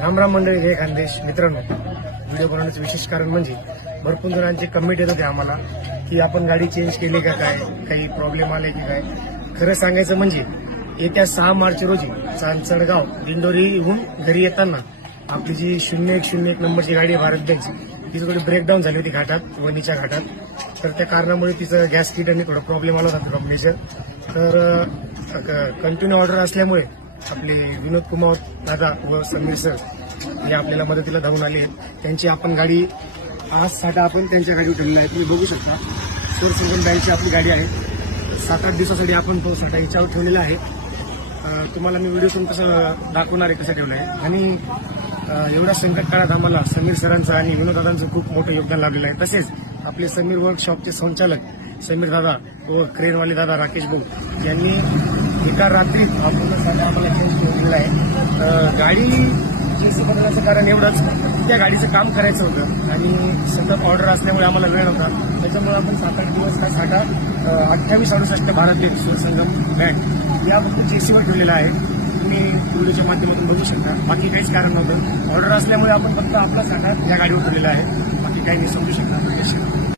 राम राम मंडळी, हे खानदेश मित्रांनो. व्हिडिओ बनवण्याचं विशेष कारण म्हणजे भरपूर जणांचे कमेंट येत होते आम्हाला की आपण गाडी चेंज केली का काय, काही प्रॉब्लेम आले की काय. खरं सांगायचं म्हणजे येत्या 6 मार्च रोजी चांदसडगाव दिंडोरीहून घरी येताना आपली जी 0101 नंबरची गाडी आहे भारत बँकची, ती थोडी ब्रेकडाऊन झाली होती घाटात, वणीच्या घाटात. तर त्या कारणामुळे तिचं गॅस किट आणि थोडा प्रॉब्लेम आला होता मेजर. तर कंटिन्यू ऑर्डर असल्यामुळे आपले विनोद कुमार दादा व समीर सर हे आपल्याला मदतीला धावून आले आहेत. त्यांची आपण गाडी आज साठा आपण त्यांच्या गाडीवर ठेवलेला आहे. तुम्ही बघू शकता, सोरसंगम बँकची आपली गाडी आहे. 7-8 दिवसासाठी आपण तो साठा याच्यावर ठेवलेला आहे. तुम्हाला मी व्हिडिओतून कसं दाखवणार आहे, कसं ठेवलं आहे. आणि एवढ्या संकट काळात आम्हाला समीर सरांचं आणि विनोद दादांचं खूप मोठं योगदान लाभलेलं आहे. तसेच आपले समीर वर्कशॉपचे संचालक समीर दादा व क्रेनवाले दादा राकेश भाऊ यांनी एका रात्रीत आम्हाला चेंज केलेलं आहे. गाडी चेंज बदलण्याचं कारण एवढंच, त्या गाडीचं काम करायचं होतं आणि सतत ऑर्डर असल्यामुळे आम्हाला वेळ नव्हता. त्याच्यामुळे आपण 7-8 दिवस हा साठा 2868 भारत बँक सोरसंगम बँक या फक्त जेसीवर ठेवलेला आहे. तुम्ही व्हिडिओच्या माध्यमातून बघू शकता. बाकी काहीच कारण नव्हतं, ऑर्डर असल्यामुळे आपण फक्त आपला साठा या गाडीवर ठेवलेला आहे. बाकी काही नाही, समजू शकता.